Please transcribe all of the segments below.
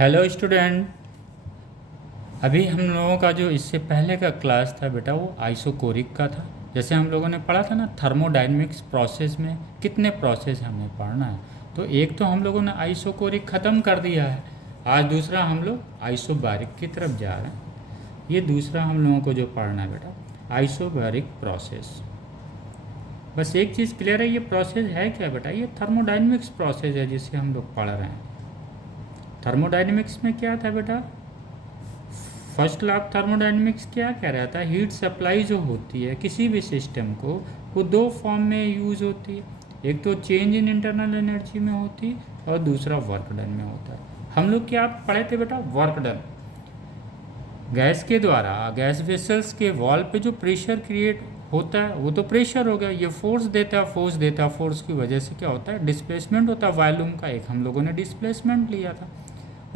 Hello student. अभी हम लोगों का जो इससे पहले का क्लास था बेटा वो आइसोकोरिक का था। जैसे हम लोगों ने पढ़ा था ना थर्मोडायनेमिक्स प्रोसेस में कितने प्रोसेस हमें पढ़ना है। तो एक तो हम लोगों ने आइसोकोरिक ख़त्म कर दिया है। आज दूसरा हम लोग आइसोबारिक की तरफ जा रहे हैं। ये दूसरा हम लोगों को जो पढ़ना है बेटा आइसोबारिक प्रोसेस। बस एक चीज़ क्लियर है, ये प्रोसेस है क्या बेटा? ये थर्मोडायनेमिक्स प्रोसेस है जिसे हम लोग पढ़ रहे हैं। थर्मोडायनेमिक्स में क्या था बेटा? फर्स्ट लॉ ऑफ थर्मोडायनेमिक्स क्या कह रहा था? हीट सप्लाई जो होती है किसी भी सिस्टम को, वो दो फॉर्म में यूज़ होती है। एक तो चेंज इन इंटरनल एनर्जी में होती है और दूसरा वर्क डन में होता है। हम लोग क्या पढ़े थे बेटा? Work done. गैस के द्वारा गैस वेसल्स के वॉल पे जो प्रेशर क्रिएट होता है वो तो प्रेशर हो गया, ये फोर्स देता है, फोर्स की वजह से क्या होता है? डिस्प्लेसमेंट होता है वॉल्यूम का। एक हम लोगों ने डिस्प्लेसमेंट लिया था।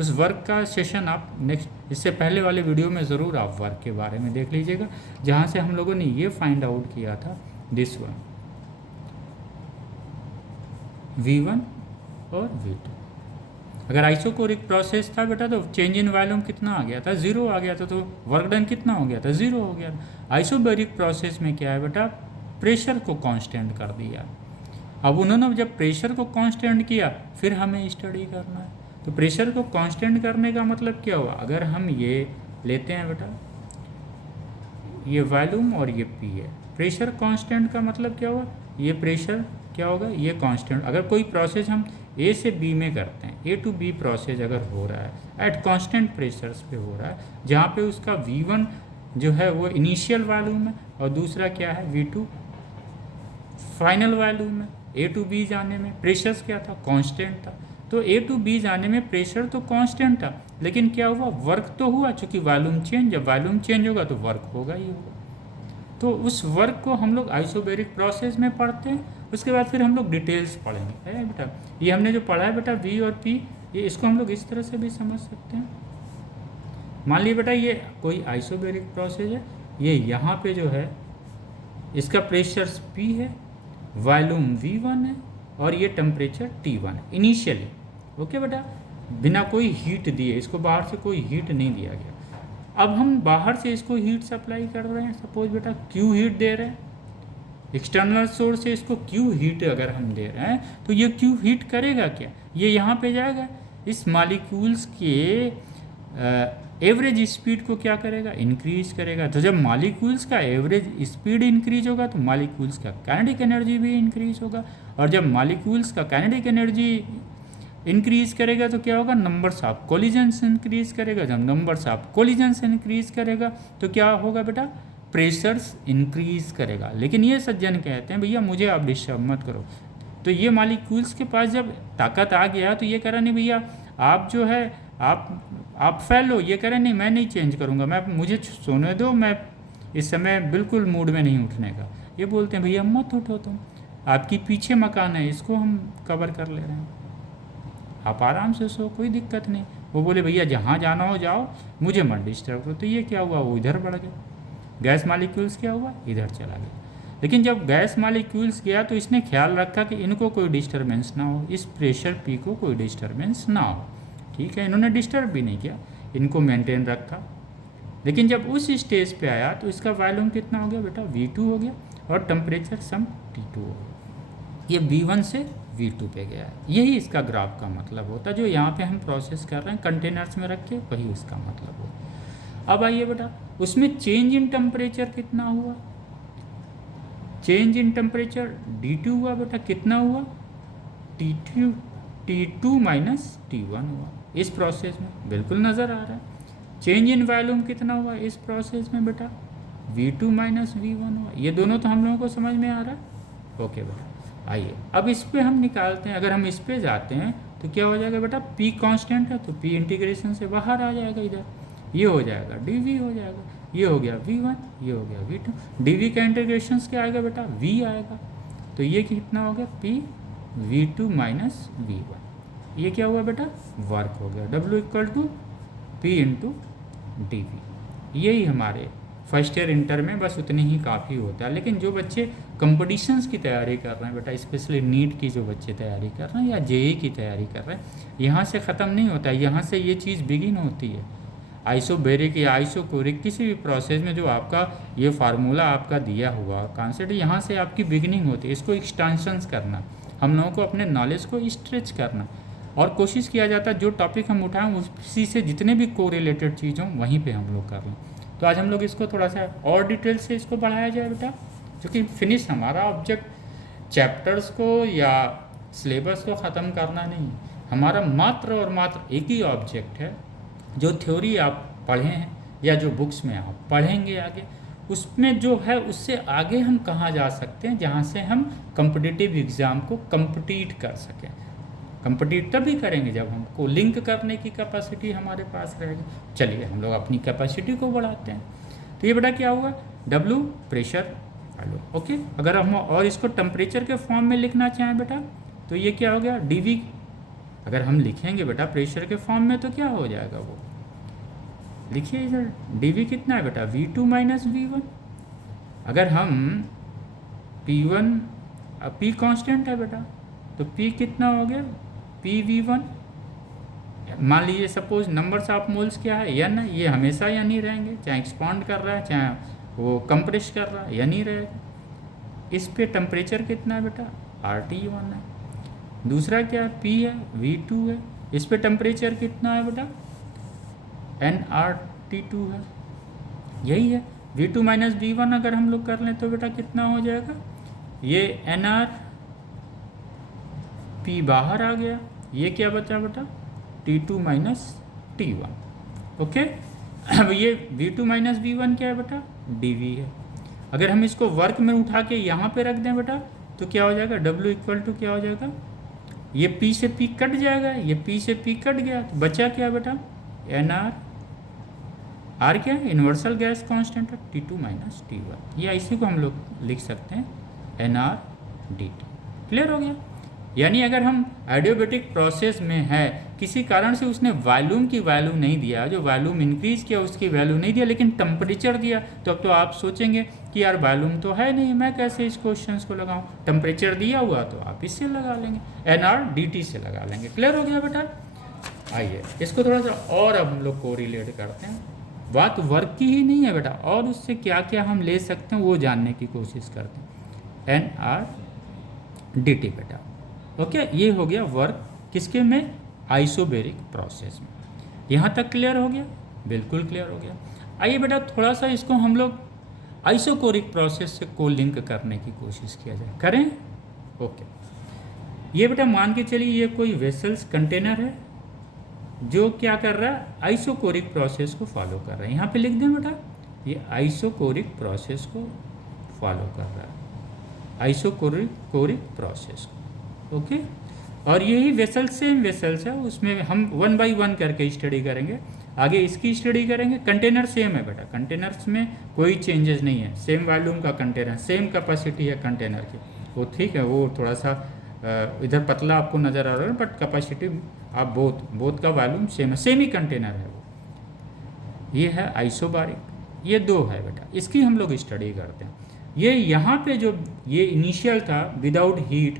उस वर्क का सेशन आप नेक्स्ट इससे पहले वाले वीडियो में ज़रूर आप वर्क के बारे में देख लीजिएगा, जहाँ से हम लोगों ने ये फाइंड आउट किया था दिस वन V1 और V2। अगर आइसोकोरिक प्रोसेस था बेटा तो चेंज इन वॉल्यूम कितना आ गया था? ज़ीरो आ गया था। तो वर्क डन कितना हो गया था? ज़ीरो हो गया था। आइसोबैरिक प्रोसेस में क्या है बेटा? प्रेशर को कांस्टेंट कर दिया। अब उन्होंने जब प्रेशर को कांस्टेंट किया फिर हमें स्टडी करना है। तो प्रेशर को कांस्टेंट करने का मतलब क्या हुआ? अगर हम ये लेते हैं बेटा ये वॉल्यूम और ये पी है, प्रेशर कांस्टेंट का मतलब क्या हुआ? ये प्रेशर क्या होगा? ये कांस्टेंट। अगर कोई प्रोसेस हम ए से बी में करते हैं, ए टू बी प्रोसेस अगर हो रहा है एट कांस्टेंट प्रेशर्स पे हो रहा है, जहाँ पे उसका V1 जो है वो इनिशियल वॉल्यूम है और दूसरा क्या है? V2 फाइनल वॉल्यूम है। ए टू बी जाने में प्रेशर्स क्या था? कांस्टेंट था। तो ए टू बी जाने में प्रेशर तो कांस्टेंट था, लेकिन क्या हुआ? वर्क तो हुआ, चूंकि वॉल्यूम चेंज, जब वॉल्यूम चेंज होगा तो वर्क होगा ही होगा। तो उस वर्क को हम लोग आइसोबैरिक प्रोसेस में पढ़ते हैं। उसके बाद फिर हम लोग डिटेल्स पढ़ेंगे है बेटा। ये हमने जो पढ़ा है बेटा वी और पी, ये इसको हम लोग इस तरह से भी समझ सकते हैं। मान लीजिए बेटा ये कोई आइसोबैरिक प्रोसेस है, ये यहाँ पे जो है इसका प्रेशर P है, वॉल्यूम V1 है और ये टेम्परेचर T1 है इनिशियली। ओके बेटा, बिना कोई हीट दिए, इसको बाहर से कोई हीट नहीं दिया गया। अब हम बाहर से इसको हीट सप्लाई कर रहे हैं, सपोज बेटा Q हीट दे रहे हैं, एक्सटर्नल सोर्स से इसको Q हीट अगर हम दे रहे हैं तो ये Q हीट करेगा क्या? ये यहाँ पे जाएगा, इस मॉलिक्यूल्स के एवरेज स्पीड को क्या करेगा? इंक्रीज करेगा। तो जब मॉलिक्यूल्स का एवरेज स्पीड इंक्रीज होगा तो मॉलिक्यूल्स का काइनेटिक एनर्जी भी इंक्रीज होगा, और जब मॉलिक्यूल्स का काइनेटिक एनर्जी इंक्रीज करेगा तो क्या होगा? नंबर्स ऑफ कोलिजन्स इंक्रीज करेगा। जब नंबर्स ऑफ कोलिजन्स इंक्रीज करेगा तो क्या होगा बेटा? प्रेशर्स इंक्रीज करेगा। लेकिन ये सज्जन कहते हैं भैया मुझे आप डिस्टर्ब मत करो। तो ये मॉलिक्यूल्स के पास जब ताकत आ गया तो ये कह रहा नहीं भैया आप जो है आप फैल हो। ये कह रहे नहीं मैं नहीं चेंज करूँगा, मैं मुझे सोने दो, मैं इस समय बिल्कुल मूड में नहीं उठने का। ये बोलते हैं भैया मत उठो, तुम आपकी पीछे मकान है, इसको हम कवर कर ले रहे हैं, आप आराम से सो, कोई दिक्कत नहीं। वो बोले भैया जहाँ जाना हो जाओ, मुझे मत डिस्टर्ब करो। तो ये क्या हुआ? वो इधर बढ़ गया, गैस मॉलिक्यूल्स क्या हुआ? इधर चला गया। लेकिन जब गैस मॉलिक्यूल्स गया तो इसने ख्याल रखा कि इनको कोई डिस्टर्बेंस ना हो, इस प्रेशर P को कोई डिस्टर्बेंस ना हो। ठीक है, इन्होंने डिस्टर्ब भी नहीं किया, इनको मेंटेन रखा। लेकिन जब उस स्टेज पे आया तो इसका वॉल्यूम कितना हो गया बेटा? V2 हो गया और टेम्परेचर सम T2 हो गया। ये V1 से V2 पे गया है। यही इसका ग्राफ का मतलब होता है, जो यहाँ पे हम प्रोसेस कर रहे हैं कंटेनर्स में रख के, वही उसका मतलब होता। अब आइए बेटा उसमें चेंज इन टेम्परेचर कितना हुआ? चेंज इन टेम्परेचर D2 हुआ बेटा। कितना हुआ? T2 माइनस T1 हुआ इस प्रोसेस में, बिल्कुल नज़र आ रहा है। चेंज इन वॉल्यूम कितना हुआ इस प्रोसेस में बेटा? V2 माइनस V1 हुआ। ये दोनों तो हम लोगों को समझ में आ रहा है। ओके बेटा, आइए अब इस पे हम निकालते हैं। अगर हम इस पे जाते हैं तो क्या हो जाएगा बेटा? P कांस्टेंट है तो P इंटीग्रेशन से बाहर आ जाएगा, इधर ये हो जाएगा dV हो जाएगा, ये हो गया V1, ये हो गया V2। dV का इंटीग्रेशन क्या आएगा बेटा? V आएगा। तो ये कितना हो गया? P V2 minus V1। ये क्या हुआ बेटा? वर्क हो गया। W equal to P into D V. यही हमारे फर्स्ट ईयर इंटर में बस उतनी ही काफ़ी होता है। लेकिन जो बच्चे कंपटीशंस की तैयारी कर रहे हैं बेटा, स्पेशली नीट की जो बच्चे तैयारी कर रहे हैं या जेई की तैयारी कर रहे हैं, यहाँ से ख़त्म नहीं होता है, यहाँ से ये चीज़ बिगिन होती है। आइसोबैरिक या आइसोकोरिक किसी भी प्रोसेस में जो आपका ये फार्मूला आपका दिया हुआ कॉन्सेप्ट, यहाँ से आपकी बिगिनिंग होती है। इसको एक्सटेंशंस करना, हम लोगों को अपने नॉलेज को स्ट्रेच करना, और कोशिश किया जाता है जो टॉपिक हम उठाएं उसी से जितने भी को रिलेटेड चीज़ हों वहीं पे हम लोग कर लें। तो आज हम लोग इसको थोड़ा सा और डिटेल से इसको बढ़ाया जाए बेटा, क्योंकि फिनिश हमारा ऑब्जेक्ट चैप्टर्स को या सिलेबस को ख़त्म करना नहीं, हमारा मात्र और मात्र एक ही ऑब्जेक्ट है, जो थ्योरी आप पढ़े हैं या जो बुक्स में आप पढ़ेंगे आगे, उसमें जो है उससे आगे हम कहाँ जा सकते हैं, जहाँ से हम कॉम्पिटिटिव एग्ज़ाम को कम्पीट कर सकें। कम्पीट तभी करेंगे जब हमको लिंक करने की कैपेसिटी हमारे पास रहेगी। चलिए हम लोग अपनी कैपेसिटी को बढ़ाते हैं। तो ये बेटा क्या हुआ, W प्रेशर वैल्यू, ओके। अगर हम और इसको टेम्परेचर के फॉर्म में लिखना चाहें बेटा, तो ये क्या हो गया, dV। अगर हम लिखेंगे बेटा प्रेशर के फॉर्म में तो क्या हो जाएगा, वो लिखिए इधर, dV कितना है बेटा, V2 माइनस V1। अगर हम P1, P कांस्टेंट है बेटा, तो P कितना हो गया, PV1। मान लीजिए सपोज नंबर्स ऑफ मोल्स क्या है, n है, ये हमेशा n ही रहेंगे, चाहे एक्सपांड कर रहा है चाहे वो कंप्रेस कर रहा है, n ही रहेगा। इस पे टेम्परेचर कितना है बेटा, RT1 है। दूसरा क्या है, P है, V2 है, इस पे टेम्परेचर कितना है बेटा, nRT2 है। यही है V2 माइनस V1 अगर हम लोग कर लें तो बेटा कितना हो जाएगा, ये nR, P बाहर आ गया, ये क्या बचा बेटा, T2 माइनस T1, ओके। अब ये V2 माइनस V1 क्या है बेटा, dV है। अगर हम इसको वर्क में उठा के यहाँ पे रख दें बेटा, तो क्या हो जाएगा, W इक्वल टू क्या हो जाएगा, ये P से P कट जाएगा, ये P से P कट गया, तो बचा क्या बेटा, nR, R क्या है, यूनिवर्सल गैस कांस्टेंट है, T2 माइनस T1। ये इसी को हम लोग लिख सकते हैं nR dt। क्लियर हो गया। यानी अगर हम एडियोबेटिक प्रोसेस में है, किसी कारण से उसने वॉल्यूम की वैल्यू नहीं दिया, जो वॉल्यूम इंक्रीज किया उसकी वैल्यू नहीं दिया, लेकिन टेम्परेचर दिया, तो अब तो आप सोचेंगे कि यार वॉल्यूम तो है नहीं, मैं कैसे इस क्वेश्चन को लगाऊं, टेम्परेचर दिया हुआ तो आप इससे लगा लेंगे, nR dt से लगा लेंगे। क्लियर हो गया बेटा। आइए इसको थोड़ा सा और अब हम लोग को रिलेट करते हैं। बात वर्क की ही नहीं है बेटा, और उससे क्या क्या हम ले सकते हैं वो जानने की कोशिश करते हैं। nR dt बेटा, ओके। ये हो गया वर्क किसके में, आइसोबैरिक प्रोसेस में। यहाँ तक क्लियर हो गया, बिल्कुल क्लियर हो गया। आइए बेटा थोड़ा सा इसको हम लोग आइसोकोरिक प्रोसेस से को लिंक करने की कोशिश किया जाए, करें, ओके। ये बेटा मान के चलिए ये कोई वेसल्स कंटेनर है जो क्या कर रहा है, आइसोकोरिक प्रोसेस को फॉलो कर रहा है। यहाँ पे लिख दें बेटा, ये आइसोकोरिक प्रोसेस को फॉलो कर रहा है, आइसोकोरिक प्रोसेस को, ओके। और यही वेसल सेम वेसल्स है, उसमें हम 1 बाई 1 करके स्टडी करेंगे, आगे इसकी स्टडी करेंगे। कंटेनर सेम है बेटा, कंटेनर्स में कोई चेंजेस नहीं है, सेम वॉल्यूम का कंटेनर, सेम कैपेसिटी है कंटेनर की, वो ठीक है। वो थोड़ा सा इधर पतला आपको नज़र आ रहा है, बट कैपेसिटी आप बोथ का वॉल्यूम सेम है, सेम ही कंटेनर है वो। ये है आइसोबारिक, ये दो है बेटा, इसकी हम लोग स्टडी करते हैं। ये यहाँ पे जो ये इनिशियल था विदाउट हीट,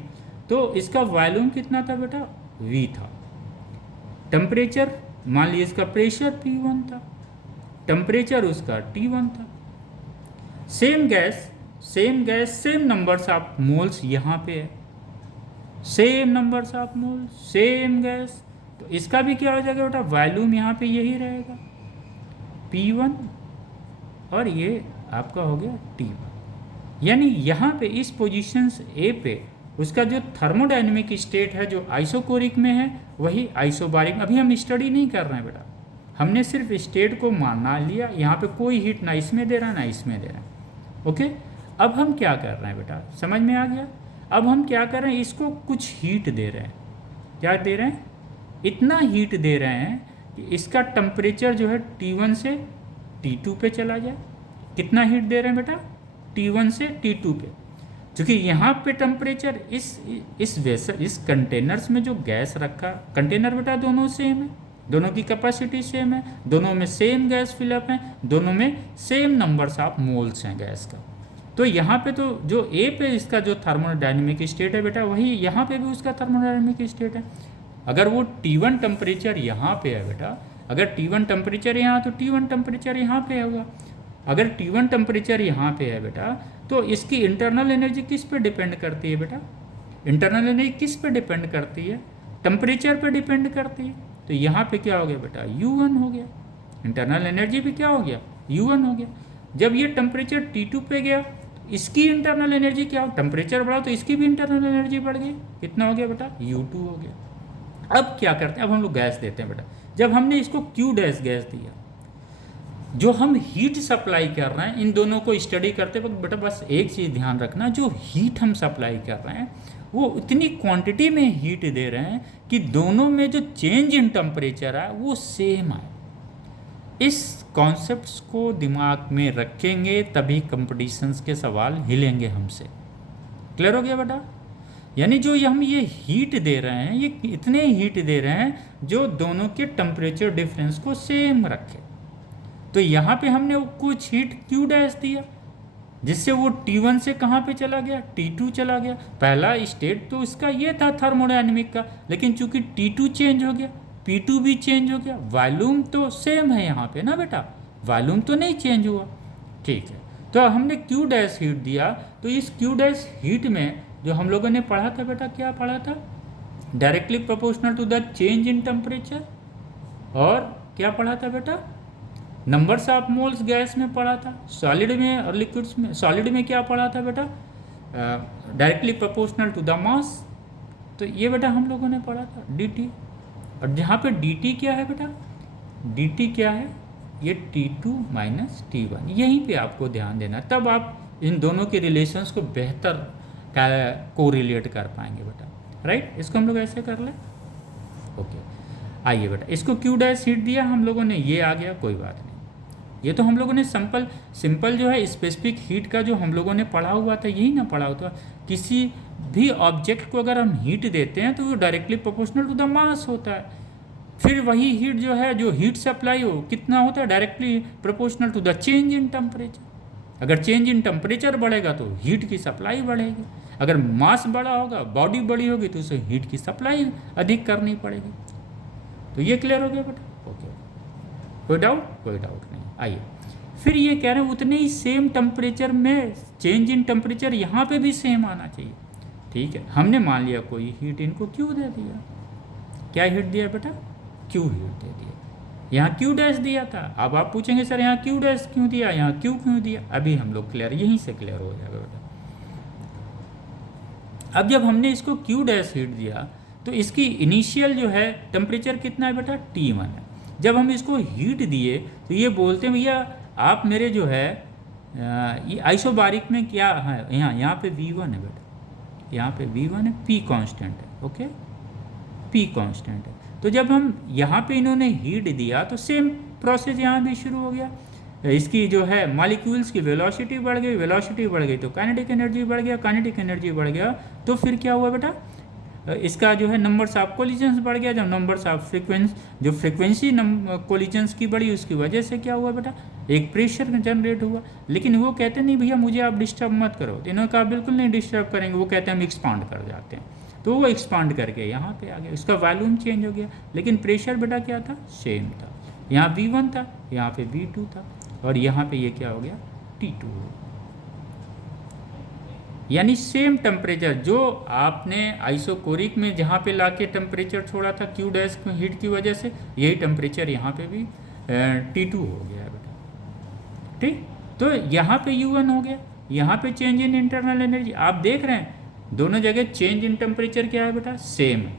तो इसका वॉल्यूम कितना था बेटा, V था। टेम्परेचर मान लीजिए इसका प्रेशर P1 था, टेम्परेचर उसका T1 था। Same gas same numbers of moles यहाँ पे है, same numbers of moles, same gas, तो इसका भी क्या हो जाएगा बेटा, वॉल्यूम यहाँ पे यही रहेगा P1, और ये आपका हो गया T1। यानी यहाँ पे इस पोजीशन A पे उसका जो थर्मोडायनेमिक स्टेट है जो आइसोकोरिक में है, वही आइसोबारिक। अभी हम स्टडी नहीं कर रहे हैं बेटा, हमने सिर्फ स्टेट को माना लिया, यहाँ पे कोई हीट ना इसमें दे रहा है ना इसमें दे रहा है, ओके। अब हम क्या कर रहे हैं बेटा, समझ में आ गया। अब हम क्या कर रहे हैं, इसको कुछ हीट दे रहे हैं, क्या दे रहे हैं, इतना हीट दे रहे हैं कि इसका टेम्परेचर जो है T1 से T2 पे चला जाए। कितना हीट दे रहे हैं बेटा, T1 से T2 पे, क्योंकि यहाँ पे टेम्परेचर इस कंटेनर्स में जो गैस रखा, कंटेनर बेटा दोनों सेम है, दोनों की कैपेसिटी सेम है, दोनों में सेम गैस फिलअप है, दोनों में सेम नंबर्स ऑफ मोल्स हैं गैस का। तो यहाँ पे तो जो ए पे इसका जो थर्मोडायनेमिक स्टेट है बेटा, वही यहाँ पे भी उसका थर्मोडायनेमिक स्टेट है। अगर वो T1 टेम्परेचर यहाँ पे है बेटा, अगर T1 टेम्परेचर यहाँ तो T1 टेम्परेचर यहाँ पे होगा। अगर T1 टेम्परेचर यहाँ पे है बेटा, तो इसकी इंटरनल एनर्जी किस पे डिपेंड करती है बेटा? इंटरनल एनर्जी किस पे डिपेंड करती है? टेम्परेचर पे डिपेंड करती है। तो यहाँ पे क्या हो गया बेटा? U1 हो गया। इंटरनल एनर्जी भी क्या हो गया? U1 हो गया। जब ये टेम्परेचर T2 पे गया, इसकी इंटरनल एनर्जी क्या हो? टेम्परेचर बढ़ा तो इसकी भी इंटरनल एनर्जी बढ़ गई। कितना हो गया बेटा? U2 हो गया। अब क्या करते हैं? अब हम लोग गैस देते हैं बेटा। जब हमने इसको Q डैश गैस दिया, जो हम हीट सप्लाई कर रहे हैं, इन दोनों को स्टडी करते वक्त बेटा बस एक चीज़ ध्यान रखना, जो हीट हम सप्लाई कर रहे हैं वो इतनी क्वांटिटी में हीट दे रहे हैं कि दोनों में जो चेंज इन टेम्परेचर है वो सेम है। इस कॉन्सेप्ट्स को दिमाग में रखेंगे तभी कंपटीशंस के सवाल हिलेंगे हमसे। क्लियर हो गया बेटा? यानी जो हम ये हीट दे रहे हैं, ये इतने हीट दे रहे हैं जो दोनों के टेम्परेचर डिफरेंस को सेम रखे। तो यहाँ पे हमने कुछ हीट Q डैश दिया, जिससे वो T1 से कहाँ पे चला गया? T2 चला गया। पहला स्टेट तो इसका ये था थर्मोडायनेमिक का, लेकिन चूंकि T2 चेंज हो गया, P2 भी चेंज हो गया। वॉल्यूम तो सेम है यहाँ पे ना बेटा, वॉल्यूम तो नहीं चेंज हुआ। ठीक है, तो हमने Q डैश हीट दिया, तो इस Q डैश हीट में जो हम लोगों ने पढ़ा था बेटा, क्या पढ़ा था? Directly proportional to the change in temperature. और क्या पढ़ा था बेटा? नंबर्स ऑफ मोल्स गैस में पढ़ा था। सॉलिड में और लिक्विड्स में, सॉलिड में क्या पढ़ा था बेटा? Directly proportional to the mass. तो ये बेटा हम लोगों ने पढ़ा था dt। और जहाँ पे dt क्या है बेटा? dt क्या है? ये T2 माइनस T1। यहीं पे आपको ध्यान देना, तब आप इन दोनों के रिलेशंस को बेहतर को रिलेट कर पाएंगे बेटा। राइट, इसको हम लोग ऐसे कर ले। ओके, आइए बेटा, इसको Q डैश हीट दिया हम लोगों ने, ये आ गया, कोई बात नहीं। ये तो हम लोगों ने सिंपल जो है स्पेसिफिक हीट का जो हम लोगों ने पढ़ा हुआ था, यही ना पढ़ा होता। किसी भी ऑब्जेक्ट को अगर हम हीट देते हैं तो वो directly proportional to the mass होता है। फिर वही हीट जो है, जो हीट सप्लाई हो, कितना होता है? Directly proportional to the change in temperature. अगर चेंज इन टेम्परेचर बढ़ेगा तो हीट की सप्लाई बढ़ेगी। अगर मास बड़ा होगा, बॉडी बड़ी होगी, तो उसे हीट की सप्लाई अधिक करनी पड़ेगी। तो ये क्लियर हो गया बेटा? ओके, कोई डाउट? कोई डाउट नहीं। आइए, फिर ये कह रहे हैं उतने ही सेम टेम्परेचर में चेंज इन टेम्परेचर यहाँ पे भी सेम आना चाहिए। ठीक है, हमने मान लिया कोई हीट इनको Q दे दिया। क्या हीट दिया बेटा? Q हीट दे दिया। यहाँ Q डैश दिया था। अब आप पूछेंगे सर यहाँ Q डैश क्यों दिया, यहाँ Q क्यों दिया? अभी हम लोग क्लियर, यहीं से क्लियर हो जाएगा बेटा। अब जब हमने इसको Q डैश हीट दिया तो इसकी इनिशियल जो है टेम्परेचर कितना है बेटा? T1 है। जब हम इसको हीट दिए तो ये बोलते हैं भैया आप मेरे जो है ये आइसोबारिक में क्या है, यहाँ पे V1 है बेटा, यहाँ पे V1 है, P कांस्टेंट है। ओके, P कांस्टेंट है। तो जब हम यहाँ पे इन्होंने हीट दिया तो सेम प्रोसेस यहाँ भी शुरू हो गया। इसकी जो है मॉलिक्यूल्स की वेलोसिटी बढ़ गई, वेलोसिटी बढ़ गई तो काइनेटिक एनर्जी बढ़ गया, काइनेटिक एनर्जी बढ़ गया तो फिर क्या हुआ बेटा? इसका जो है नंबर्स ऑफ कोलिजन्स बढ़ गया। जब नंबर्स ऑफ फ्रिक्वेंसी कोलिजन्स की बढ़ी, उसकी वजह से क्या हुआ बेटा? एक प्रेशर जनरेट हुआ। लेकिन वो कहते नहीं भैया मुझे आप डिस्टर्ब मत करो, तो इन्होंने कहा बिल्कुल नहीं डिस्टर्ब करेंगे। वो कहते हैं हम एक्सपांड कर जाते हैं, तो वो एक्सपांड करके यहाँ पे आ गया, इसका वॉल्यूम चेंज हो गया, लेकिन प्रेशर बेटा क्या था? सेम था। यहाँ V1 था, यहाँ पे V2 था, और यहाँ पे ये क्या हो गया? T2 हो गया। यानी सेम टेम्परेचर जो आपने आइसोकोरिक में जहाँ पे लाके टेम्परेचर छोड़ा था Q डैश हीट की वजह से, यही टेम्परेचर यहाँ पे भी T2 हो गया है बेटा। ठीक, तो यहाँ पे U1 हो गया, यहाँ पे चेंज इन इंटरनल एनर्जी। आप देख रहे हैं दोनों जगह चेंज इन टेम्परेचर क्या है बेटा? सेम है।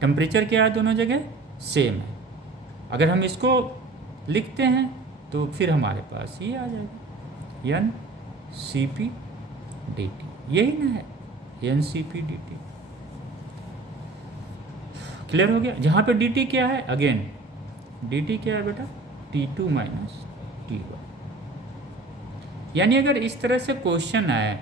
टेम्परेचर क्या है? दोनों जगह सेम है। अगर हम इसको लिखते हैं तो फिर हमारे पास ये आ जाएगा NCP dt, यही ना है NCP dt। क्लियर हो गया? जहाँ पे dt क्या है? अगेन dt क्या है बेटा? T2 minus T1। यानी अगर इस तरह से क्वेश्चन आए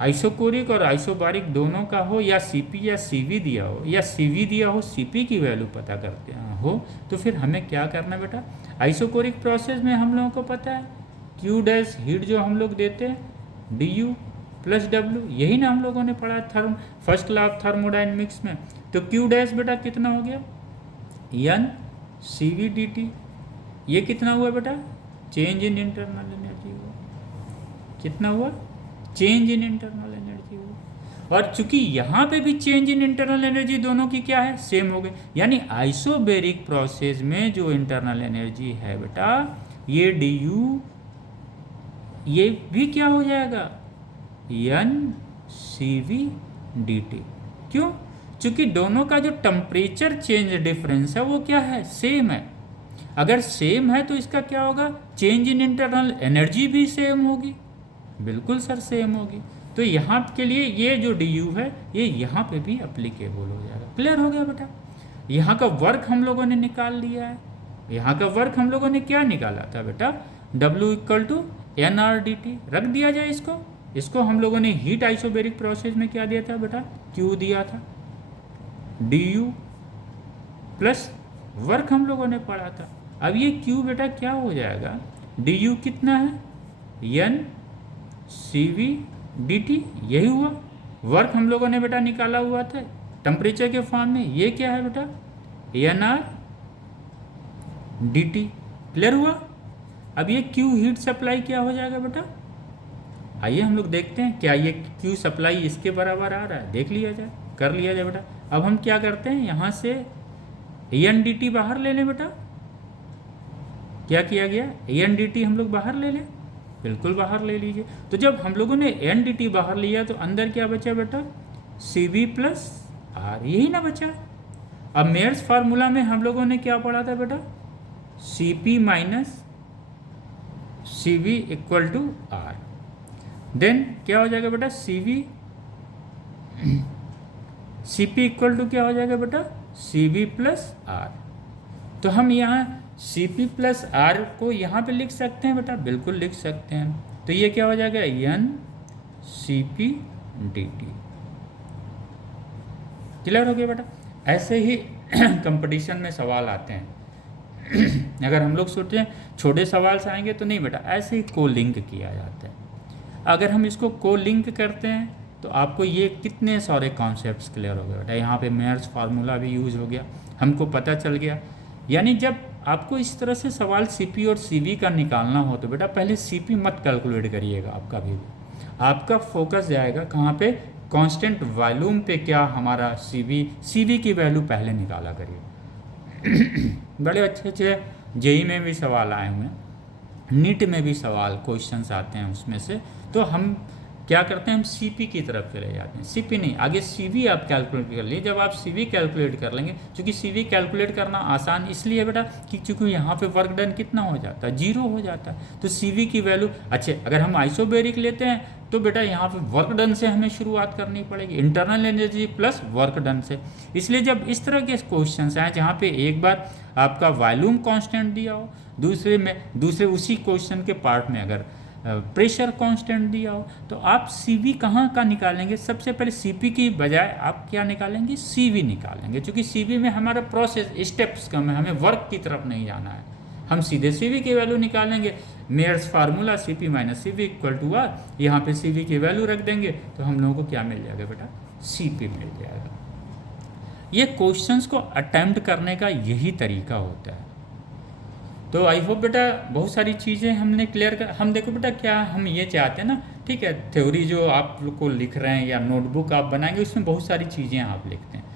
आइसोकोरिक और आइसोबारिक दोनों का हो, या सीपी या सीवी दिया हो, या सीवी दिया हो सीपी की वैल्यू पता करते हो, तो फिर हमें क्या करना बेटा, आइसोकोरिक प्रोसेस में हम लोगों को पता है क्यू डैश हीट जो हम लोग देते हैं डी यू प्लस डब्ल्यू, यही ना हम लोगों ने पढ़ा फर्स्ट लॉ ऑफ थर्मोडायनेमिक्स में। तो क्यू डैश बेटा कितना हो गया, N C V D T, ये कितना हुआ बेटा, चेंज इन इंटरनल एनर्जी हुआ, कितना हुआ, चेंज इन इंटरनल एनर्जी हुआ। और चूंकि यहाँ पे भी चेंज इन इंटरनल एनर्जी दोनों की क्या है, सेम हो गई, यानी आइसोबेरिक प्रोसेस में जो इंटरनल एनर्जी है बेटा, ये डी यू ये भी क्या हो जाएगा, N C V D T. क्यों, चूंकि दोनों का जो टेम्परेचर चेंज डिफरेंस है वो क्या है, सेम है। अगर सेम है तो इसका क्या होगा, चेंज इन इंटरनल एनर्जी भी सेम होगी, बिल्कुल सर सेम होगी। तो यहाँ के लिए ये जो डी यू है ये यहाँ पे भी अप्लीकेबल हो जाएगा। क्लियर हो गया बेटा, यहाँ का वर्क हम लोगों ने निकाल लिया है। यहाँ का वर्क हम लोगों ने क्या निकाला था बेटा, W equal to N R D T, रख दिया जाए इसको हम लोगों ने हीट आइसोबेरिक प्रोसेस में क्या दिया था बेटा, Q दिया था, डी यू प्लस वर्क हम लोगों ने पढ़ा था। अब ये Q बेटा क्या हो जाएगा, डी यू कितना है, N C V D T, यही हुआ। वर्क हम लोगों ने बेटा निकाला हुआ था टेम्परेचर के फॉर्म में, ये क्या है बेटा, N R D T. Clear हुआ। अब ये Q हीट सप्लाई क्या हो जाएगा बेटा, आइए हम लोग देखते हैं क्या ये Q सप्लाई इसके बराबर आ रहा है, देख लिया जाए, कर लिया जाए बेटा। अब हम क्या करते हैं, यहाँ से एन डी टी बाहर ले लें बेटा, क्या किया गया, एन डी टी हम लोग बाहर ले लें, बिल्कुल बाहर ले लीजिए। तो जब हम लोगों ने एन डी टी बाहर लिया तो अंदर क्या बचा बेटा, सी वी प्लस आर, यही ना बचा। अब मेयर्स फार्मूला में हम लोगों ने क्या पढ़ा था बेटा, C P minus C V equal to R, then क्या हो जाएगा बेटा, C V C P equal to क्या हो जाएगा बेटा, सी वी प्लस आर। तो हम यहाँ सी पी प्लस आर को यहाँ पे लिख सकते हैं बेटा, बिल्कुल लिख सकते हैं। तो ये क्या हो जाएगा, N C P D T. Clear हो गया बेटा। ऐसे ही कंपटीशन में सवाल आते हैं अगर हम लोग सोचें छोटे सवाल से आएंगे तो नहीं बेटा, ऐसे ही को लिंक किया जाता है। अगर हम इसको को लिंक करते हैं तो आपको ये कितने सारे कॉन्सेप्ट्स क्लियर हो गए बेटा। यहाँ पे मेयर्स फार्मूला भी यूज हो गया, हमको पता चल गया। यानी जब आपको इस तरह से सवाल सीपी और सीवी का निकालना हो तो बेटा पहले सीपी मत कैलकुलेट करिएगा, आपका भी आपका फोकस जाएगा कहाँ पे, कांस्टेंट वॉल्यूम पे। क्या हमारा सीवी की वैल्यू पहले निकाला करिए। बड़े अच्छे अच्छे जेई में भी सवाल आए हुए हैं, नीट में भी सवाल क्वेश्चंस आते हैं उसमें से। तो हम क्या करते हैं, हम सीपी की तरफ चले जाते हैं, सीपी नहीं, आगे सीवी आप कैलकुलेट कर लीजिए। जब आप सीवी कैलकुलेट कर लेंगे, क्योंकि सीवी कैलकुलेट करना आसान इसलिए बेटा कि चूँकि यहाँ पे वर्क डन कितना हो जाता है, 0 हो जाता है। तो सीवी की वैल्यू, अच्छे अगर हम आइसोबेरिक लेते हैं तो बेटा यहाँ पे वर्क डन से हमें शुरुआत करनी पड़ेगी, internal energy plus work done से। इसलिए जब इस तरह के क्वेश्चन आए जहाँ पे एक बार आपका वॉल्यूम कांस्टेंट दिया हो, दूसरे उसी क्वेश्चन के पार्ट में अगर प्रेशर कांस्टेंट दिया हो, तो आप सीवी कहाँ का निकालेंगे, सबसे पहले सीपी की बजाय आप क्या निकालेंगे, सीवी निकालेंगे। क्योंकि सीवी में हमारा प्रोसेस स्टेप्स कम है, हमें वर्क की तरफ नहीं जाना है, हम सीधे सीवी की वैल्यू निकालेंगे। Mayer's formula CP minus CV equal to R, यहाँ पे सीवी की वैल्यू रख देंगे तो हम लोगों को क्या मिल जाएगा बेटा, सीपी मिल जाएगा। ये क्वेश्चंस को अटेम्प्ट करने का यही तरीका होता है। तो आई होप बेटा बहुत सारी चीज़ें हमने क्लियर कर, हम देखो बेटा क्या हम ये चाहते हैं ना, ठीक है, थ्योरी जो आप लोग को लिख रहे हैं या नोटबुक आप बनाएंगे उसमें बहुत सारी चीज़ें आप लिखते हैं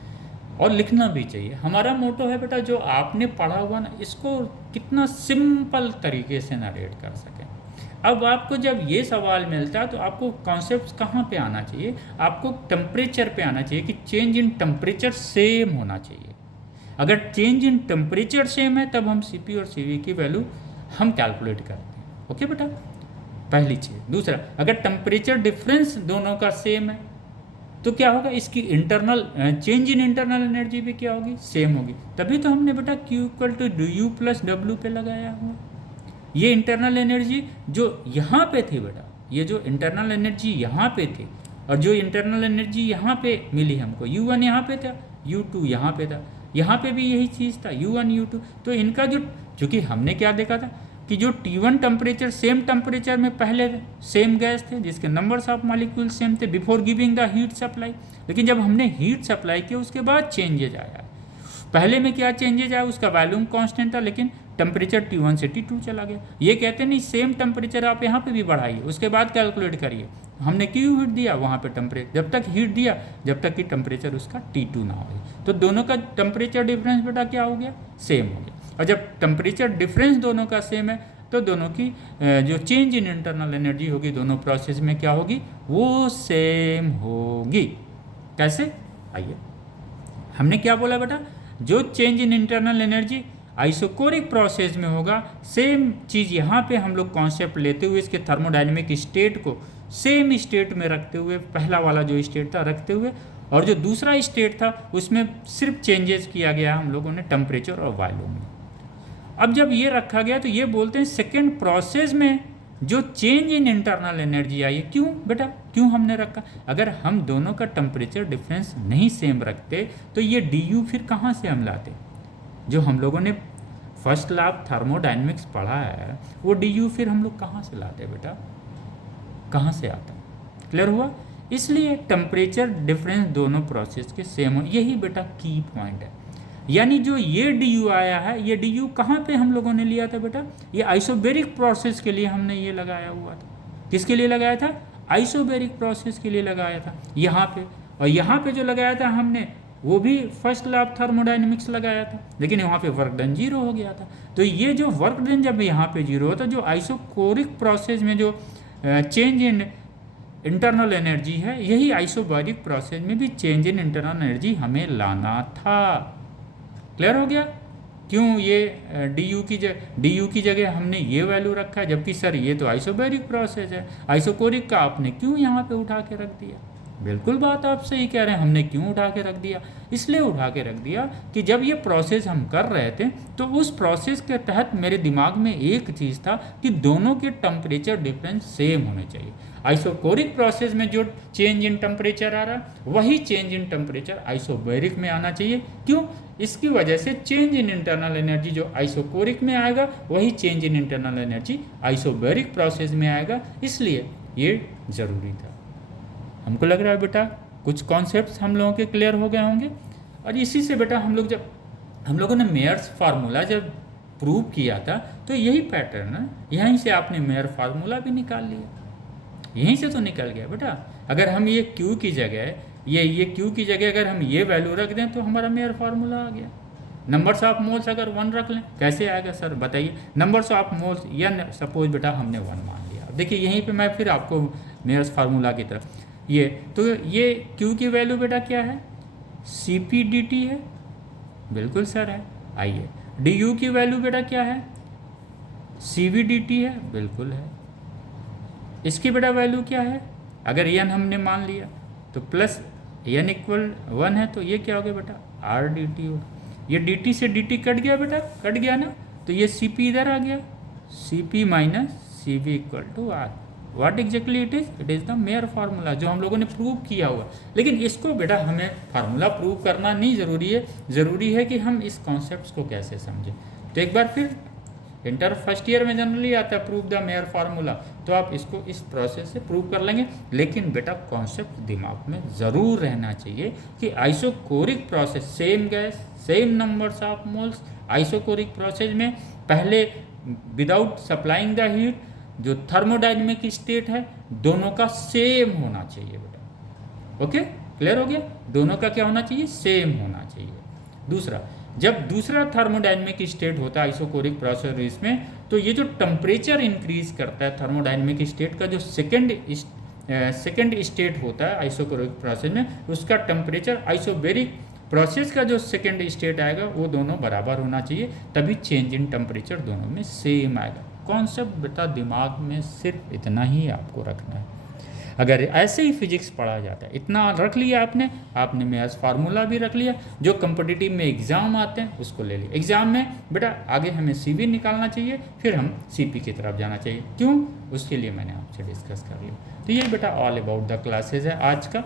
और लिखना भी चाहिए। हमारा मोटो है बेटा जो आपने पढ़ा हुआ ना इसको कितना सिंपल तरीके से नरेट कर सकें। अब आपको जब ये सवाल मिलता है तो आपको कॉन्सेप्ट कहाँ पे आना चाहिए, आपको टेम्परेचर पे आना चाहिए कि चेंज इन टेम्परेचर सेम होना चाहिए। अगर चेंज इन टेम्परेचर सेम है तब हम सीपी और सीवी की वैल्यू हम कैलकुलेट करते हैं। ओके बेटा, पहली चीज़। दूसरा, अगर टेम्परेचर डिफरेंस दोनों का सेम है तो क्या होगा, इसकी internal change in internal energy भी क्या होगी, सेम होगी। तभी तो हमने बेटा Q equal to D U plus W पे लगाया हुआ। ये इंटरनल एनर्जी जो यहाँ पे थी बेटा, ये जो इंटरनल एनर्जी यहाँ पे थी और जो इंटरनल एनर्जी यहाँ पे मिली हमको, U1 यहाँ पे था, U2 यहाँ पे था, यहाँ पे भी यही चीज़ था, U1 U2। तो इनका जो, चूँकि हमने क्या देखा था कि जो T1 टेम्परेचर सेम टेम्परेचर में पहले सेम गैस थे जिसके नंबर्स ऑफ मॉलिक्यूल सेम थे before giving the heat supply, लेकिन जब हमने हीट सप्लाई किया उसके बाद चेंजेज आया। पहले में क्या चेंजेज आया, उसका वॉल्यूम कांस्टेंट था लेकिन टेम्परेचर T1 से T2 चला गया। ये कहते नहीं सेम टेम्परेचर आप यहाँ पे भी बढ़ाइए, उसके बाद कैलकुलेट करिए हमने क्यों हीट दिया वहाँ पे टेम्परेचर, जब तक हीट दिया जब तक कि टेम्परेचर उसका T2 ना हो। तो दोनों का टेम्परेचर डिफरेंस बेटा क्या हो गया, सेम हो गया। और जब टेम्परेचर डिफरेंस दोनों का सेम है तो दोनों की जो चेंज इन इंटरनल एनर्जी होगी दोनों प्रोसेस में क्या होगी, वो सेम होगी। कैसे, आइए हमने क्या बोला बेटा, जो change in internal energy isochoric process में होगा, सेम चीज़ यहाँ पे हम लोग कॉन्सेप्ट लेते हुए इसके थर्मोडायनेमिक स्टेट को सेम स्टेट में रखते हुए, पहला वाला जो स्टेट था रखते हुए, और जो दूसरा स्टेट था उसमें सिर्फ चेंजेस किया गया हम लोगों ने टेम्परेचर और वॉल्यूम में। अब जब ये रखा गया तो ये बोलते हैं सेकेंड प्रोसेस में जो चेंज इन इंटरनल एनर्जी आई है, क्यों बेटा, क्यों हमने रखा, अगर हम दोनों का टेम्परेचर डिफरेंस नहीं सेम रखते तो ये डी फिर कहाँ से हम लाते, जो हम लोगों ने फर्स्ट लॉ ऑफ थर्मोडायनेमिक्स पढ़ा है वो डी फिर हम लोग कहाँ से लाते बेटा, कहाँ से आता, क्लियर हुआ। इसलिए टेम्परेचर डिफरेंस दोनों प्रोसेस के सेम हो, यही बेटा की पॉइंट है। यानी जो ये डी आया है, ये डी कहाँ पे हम लोगों ने लिया था बेटा, ये आइसोबेरिक प्रोसेस के लिए हमने ये लगाया हुआ था। किसके लिए लगाया था, आइसोबेरिक प्रोसेस के लिए लगाया था यहाँ पे। और यहाँ पे जो लगाया था हमने वो भी फर्स्ट लॉ ऑफ थर्मोडायनेमिक्स लगाया था, लेकिन वहाँ पे वर्क डन जीरो हो गया था। तो ये जो वर्क डन जब यहाँ पे जीरो होता, जो आइसोकोरिक प्रोसेस में जो चेंज इन इंटरनल एनर्जी है, यही आइसोबेरिक प्रोसेस में भी चेंज इन इंटरनल एनर्जी हमें लाना था। क्लियर हो गया, क्यों ये डी की जगह हमने ये वैल्यू रखा है, जबकि सर ये तो आइसोबेरिक प्रोसेस है, आइसोकोरिक का आपने क्यों यहाँ पे उठा के रख दिया। बिल्कुल बात आप सही कह रहे हैं, हमने क्यों उठा के रख दिया, इसलिए उठा के रख दिया कि जब ये प्रोसेस हम कर रहे थे तो उस प्रोसेस के तहत मेरे दिमाग में एक चीज़ था कि दोनों के टेम्परेचर डिफरेंस सेम होने चाहिए। आइसोकोरिक प्रोसेस में जो चेंज इन टेम्परेचर आ रहा वही चेंज इन टेम्परेचर आइसोबेरिक में आना चाहिए। क्यों, इसकी वजह से चेंज इन इंटरनल एनर्जी जो आइसोकोरिक में आएगा वही change in internal energy isobaric process में आएगा, इसलिए ये ज़रूरी था। हमको लग रहा है बेटा कुछ कॉन्सेप्ट्स हम लोगों के क्लियर हो गए होंगे। और इसी से बेटा हम लोगों ने मेयर्स फार्मूला जब प्रूव किया था तो यही पैटर्न है, यहीं से आपने मेयर फार्मूला भी निकाल लिया, यहीं से तो निकल गया बेटा। अगर हम ये क्यू की जगह ये क्यू की जगह अगर हम ये वैल्यू रख दें तो हमारा मेयर फार्मूला आ गया। नंबर्स ऑफ मोल्स अगर 1 रख लें कैसे आएगा सर बताइए, नंबर्स ऑफ मोल्स या सपोज बेटा हमने 1 मान लिया। देखिए यहीं पे मैं फिर आपको मेयर्स फार्मूला की तरफ ये क्यू की वैल्यू बेटा क्या है, CP/dt है, बिल्कुल सर है। आइए du की वैल्यू बेटा क्या है, CV/dt है, बिल्कुल है। इसकी बेटा वैल्यू क्या है, अगर n हमने मान लिया तो प्लस n = 1 है तो ये क्या हो गया बेटा R/dt हो। ये dt से dt कट गया बेटा, कट गया ना, तो ये CP इधर आ गया, CP - CV = R। What exactly it is the mayor formula जो हम लोगों ने प्रूव किया हुआ। लेकिन इसको बेटा हमें फार्मूला प्रूव करना नहीं ज़रूरी है, ज़रूरी है कि हम इस कॉन्सेप्ट को कैसे समझें। तो एक बार फिर इंटर फर्स्ट ईयर में जनरली आता है प्रूव द मेयर फार्मूला, तो आप इसको इस प्रोसेस से प्रूव कर लेंगे। लेकिन बेटा कॉन्सेप्ट दिमाग में ज़रूर रहना चाहिए कि isochoric process same gas same numbers of moles, isochoric process में पहले विदाउट सप्लाइंग द हीट जो थर्मोडायनेमिक स्टेट है दोनों का सेम होना चाहिए बेटा। ओके, क्लियर हो गया, दोनों का क्या होना चाहिए, सेम होना चाहिए। दूसरा, जब दूसरा थर्मोडायनेमिक स्टेट होता है आइसोकोरिक प्रोसेस में तो ये जो टेम्परेचर इंक्रीज करता है थर्मोडायनेमिक स्टेट का जो सेकेंड स्टेट होता है आइसोकोरिक प्रोसेस में, उसका टेम्परेचर आइसोबेरिक प्रोसेस का जो सेकेंड स्टेट आएगा वो दोनों बराबर होना चाहिए, तभी चेंज इन टेम्परेचर दोनों में सेम आएगा। कॉन्सेप्ट बेटा दिमाग में सिर्फ इतना ही आपको रखना है। अगर ऐसे ही फिजिक्स पढ़ा जाता है, इतना रख लिया आपने, आपने मैथ्स फार्मूला भी रख लिया, जो कम्पिटिटिव में एग्ज़ाम आते हैं उसको ले लिया। एग्ज़ाम में बेटा आगे हमें CV निकालना चाहिए, फिर हम CP की तरफ जाना चाहिए। क्यों? उसके लिए मैंने आपसे डिस्कस कर लिया। तो ये बेटा ऑल अबाउट द क्लासेज है आज का,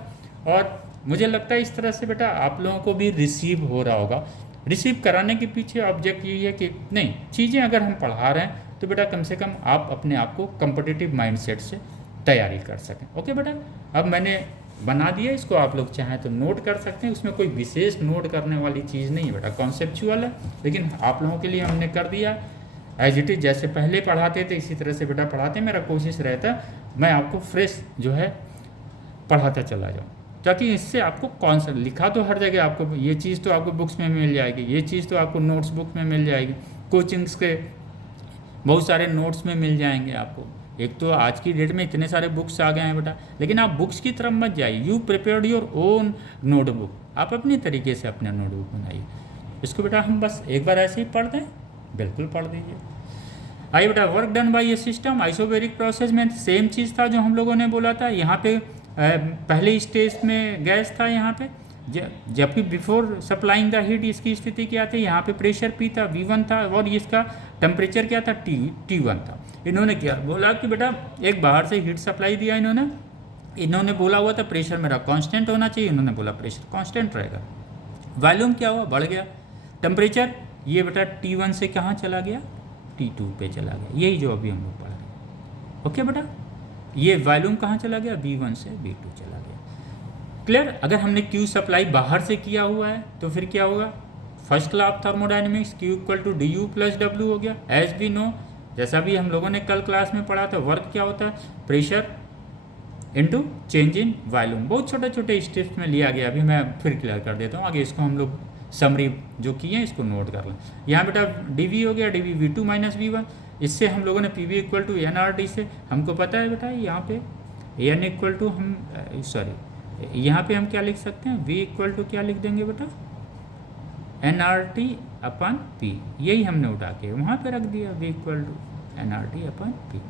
और मुझे लगता है इस तरह से बेटा आप लोगों को भी रिसीव हो रहा होगा। रिसीव कराने के पीछे ऑब्जेक्ट यही है कि नहीं, चीज़ें अगर हम पढ़ा रहे हैं तो बेटा कम से कम आप अपने आप को कम्पिटिटिव माइंडसेट से तैयारी कर सकें। ओके बेटा, अब मैंने बना दिया इसको, आप लोग चाहें तो नोट कर सकते हैं। उसमें कोई विशेष नोट करने वाली चीज़ नहीं है बेटा, कॉन्सेप्चुअल है, लेकिन आप लोगों के लिए हमने कर दिया एज इट इज़। जैसे पहले पढ़ाते थे इसी तरह से बेटा पढ़ाते। मेरा कोशिश रहता मैं आपको फ्रेश जो है पढ़ाता चला जाऊँ, ताकि इससे आपको कौन सा लिखा तो हर जगह आपको ये चीज़ तो आपको बुक्स में मिल जाएगी, ये चीज़ तो आपको नोट्स बुक में मिल जाएगी, कोचिंग्स के बहुत सारे नोट्स में मिल जाएंगे आपको। एक तो आज की डेट में इतने सारे बुक्स आ गए हैं बेटा, लेकिन आप बुक्स की तरफ मत जाइए। You prepared your own notebook, आप अपनी तरीके से अपना नोटबुक बनाइए। इसको बेटा हम बस एक बार ऐसे ही पढ़ दें, बिल्कुल पढ़ दीजिए। आइए बेटा, work done by A system isobaric process में सेम चीज़ था जो हम लोगों ने बोला था। यहाँ पे पहले स्टेज में गैस था, यहाँ पे जबकि बिफोर सप्लाइंग द हीट इसकी स्थिति क्या थी, यहाँ पे प्रेशर P था, V1 था, और इसका टेम्परेचर क्या था, T1 था। इन्होंने क्या बोला कि बेटा एक बाहर से हीट सप्लाई दिया इन्होंने बोला हुआ था प्रेशर मेरा कांस्टेंट होना चाहिए, इन्होंने बोला प्रेशर कांस्टेंट रहेगा। वॉल्यूम क्या हुआ, बढ़ गया। टेम्परेचर ये बेटा T1 से कहाँ चला गया, T2 पे चला गया। यही जो अभी हम लोग पढ़ रहे। ओके बेटा, ये वॉल्यूम कहाँ चला गया, V1 से V2 चला गया। क्लियर? अगर हमने Q सप्लाई बाहर से किया हुआ है तो फिर क्या होगा, first law of thermodynamics, Q equal to du plus W हो गया। एज वी नो, जैसा भी हम लोगों ने कल क्लास में पढ़ा था, वर्क क्या होता है, pressure into change in volume. बहुत छोटे छोटे स्टेप्स में लिया गया, अभी मैं फिर क्लियर कर देता हूँ। आगे इसको हम लोग समरी जो किए हैं इसको नोट कर लें। यहाँ बेटा dV हो गया, dV V2 माइनस V1। इससे हम लोगों ने PV इक्वल टू NRT से हमको पता है बेटा यहाँ पे N इक्वल टू यहाँ पे हम क्या लिख सकते हैं, V इक्वल टू क्या लिख देंगे बेटा, NRT अपन P। यही हमने उठा के वहाँ पे रख दिया, V equal to NRT upon P।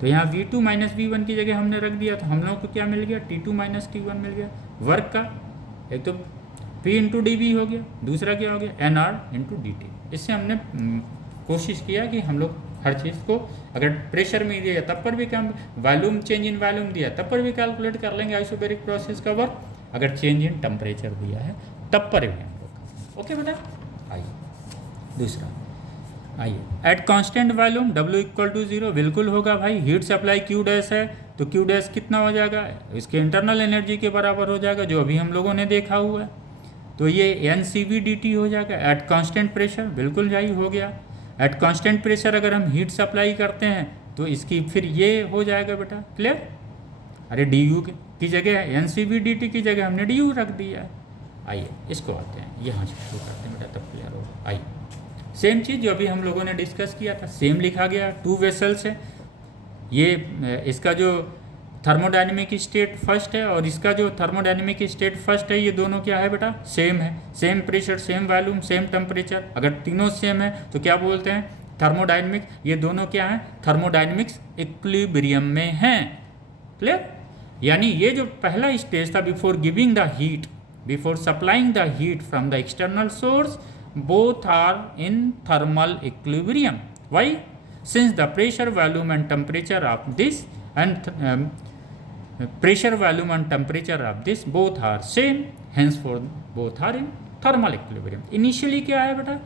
तो यहाँ V2 माइनस V1 की जगह हमने रख दिया, तो हम लोगों को क्या मिल गया, T2 माइनस T1 मिल गया। वर्क का एक तो P इंटू dV हो गया, दूसरा क्या हो गया, NR इंटू DT। इससे हमने कोशिश किया कि हम लोग हर चीज़ को अगर प्रेशर में दिया तब पर भी कम, वॉल्यूम चेंज इन वॉल्यूम दिया तब पर भी कैलकुलेट कर लेंगे आइसोबैरिक प्रोसेस का वर्क। अगर चेंज इन टेम्परेचर दिया है तब पर भी हम लोग। ओके बेटा, आइए दूसरा, आइए at constant volume W equal to 0 बिल्कुल होगा भाई। हीट सप्लाई Q डैश है तो Q डैश कितना हो जाएगा, इसके इंटरनल एनर्जी के बराबर हो जाएगा, जो अभी हम लोगों ने देखा हुआ है। तो ये NCV dt हो जाएगा एट कांस्टेंट प्रेशर, बिल्कुल भाई हो गया। एट कांस्टेंट प्रेशर अगर हम हीट सप्लाई करते हैं तो इसकी फिर ये हो जाएगा बेटा, क्लियर। अरे du की जगह NCV dt की जगह हमने du रख दिया है। आइए इसको आते हैं, यहाँ से शुरू करते हैं बेटा, तब क्लियर होगा। आइए सेम चीज़ जो अभी हम लोगों ने डिस्कस किया था सेम लिखा गया। 2 वेसल्स है, ये इसका जो थर्मोडाइनमिक स्टेट फर्स्ट है और इसका जो थर्मोडाइनमिक स्टेट फर्स्ट है, ये दोनों क्या है बेटा, सेम है। Same pressure, same volume, same temperature. अगर तीनों सेम है तो क्या बोलते हैं, थर्मोडाइनमिक। ये दोनों क्या है, थर्मोडाइनमिक्स इक्विलिब्रियम में हैं, क्लियर। यानी ये जो पहला स्टेज था before giving the heat, before supplying the heat from the external source, both are in thermal equilibrium. Why? Since the pressure, volume and temperature of this and pressure, volume and temperature of this both are same, henceforth both are in thermal equilibrium. Initially क्या है बेटा,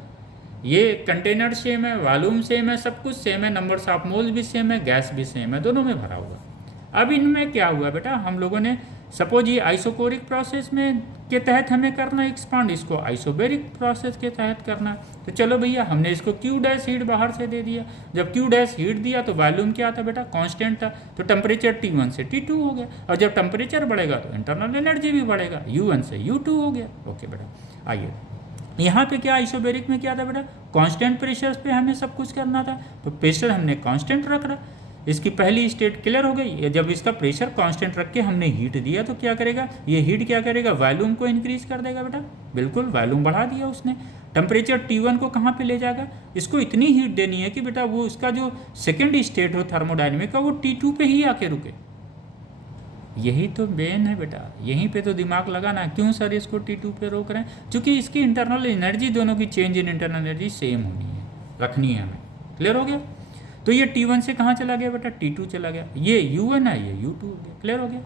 ये container same है, volume same है, सब कुछ same है, numbers of moles भी सेम है, गैस भी सेम है, दोनों में भरा हुआ। अब इनमें क्या हुआ बेटा, हम लोगों ने सपोज ये आइसोकोरिक प्रोसेस में के तहत हमें करना एक्सपांड, इसको आइसोबैरिक प्रोसेस के तहत करना। तो चलो भैया हमने इसको Q डैश हीट बाहर से दे दिया। जब Q डैश हीट दिया तो वॉल्यूम क्या था बेटा, कांस्टेंट था, तो टेम्परेचर T1 से T2 हो गया। और जब टेम्परेचर बढ़ेगा तो इंटरनल एनर्जी भी बढ़ेगा, U1 से U2 हो गया। ओके बेटा, आइए यहाँ पे क्या आइसोबैरिक में क्या था बेटा, कांस्टेंट प्रेशर पे हमें सब कुछ करना था, तो प्रेशर हमने कांस्टेंट रख रहा। इसकी पहली स्टेट क्लियर हो गई। जब इसका प्रेशर कांस्टेंट रख के हमने हीट दिया तो क्या करेगा, ये हीट क्या करेगा, वॉल्यूम को इंक्रीज कर देगा बेटा, बिल्कुल वॉल्यूम बढ़ा दिया उसने। टेम्परेचर T1 को कहाँ पे ले जाएगा, इसको इतनी हीट देनी है कि बेटा वो उसका जो सेकेंड स्टेट हो थर्मोडाइनमिक का वो T2 पे ही आके रुके। यही तो मेन है बेटा, यहीं पे तो दिमाग लगाना। क्यों सर इसको T2 पे रोक रहे हैं? क्योंकि इसकी इंटरनल एनर्जी, दोनों की change in internal energy same होनी है, रखनी है हमें। क्लियर हो गया? तो ये T1 से कहाँ चला गया बेटा? T2 चला गया। ये U1 है, ये U2 हो गया। क्लियर हो गया?